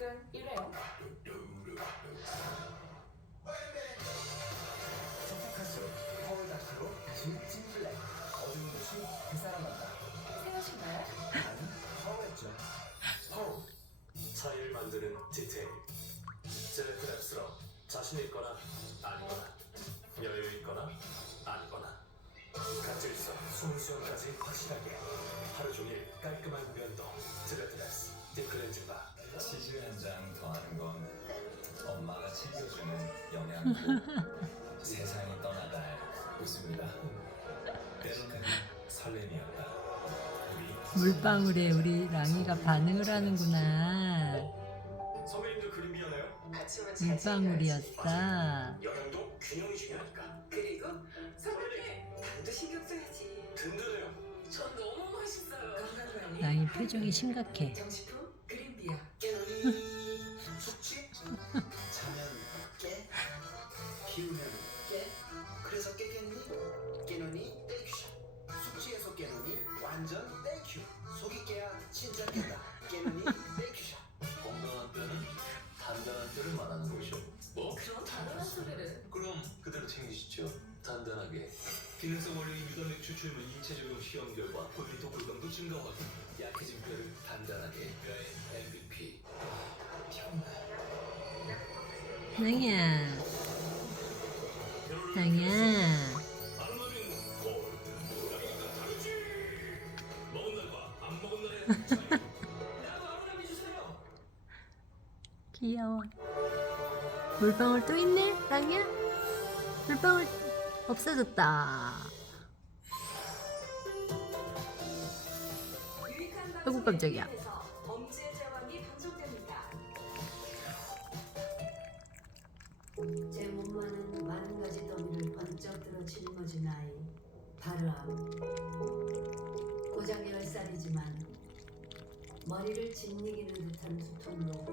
어쨌든 이래요. 선택할수록 거울 다시로 진진 블랙 어두운 듯이 되살아난다. 생각하신가요? 아니 허했죠. 허 차이를 만드는 디테일. 젤트랩스러 자신 있거나 아니거나. 여유 있거나 아니거나. 가질성 손수영까지 확실하게. 하루 종일 깔끔한 면도. 젤트랩스. 디클 영양소 세상이 떠나갈 웃음이다 때로는 설렘이었다 물방울에 우리 랑이가 반응을 하는구나. 선배님도 그림 물방울이었다. 영양도 균형이 중요하니까 그리고 선배님 당도 신경 써야지. 든든해요 전 너무 맛있어요. 건강관리. 랑이 표정이 심각해. 정식품 비우면 깨? 그래서 깨겠니? 깨노니 땡큐 숙취해서 깨노니 완전 땡큐 속이 깨야 진짜 깬다 깨노니 땡큐 건강한 뼈는 단단한 뼈를 말하는 것이오 뭐? 그런 당연한 소리를. 그럼 그대로 챙기시죠 단단하게 기능성 원료인 유당맥 추출물 2차 적용 시험 결과 골밀도 골강도 증가하고 약해진 뼈를 단단하게 뼈의 MVP 랑이야. 랑이야. 주세요 귀여워. 물방울 또 있네, 랑이야? 물방울 없어졌다. 아이고, 깜짝이야. 제 몸만은 만 가지 더미를 번쩍 들어 짊어진 아이. 바르암. 고작 열 살이지만 머리를 짓이기는 듯한 두통로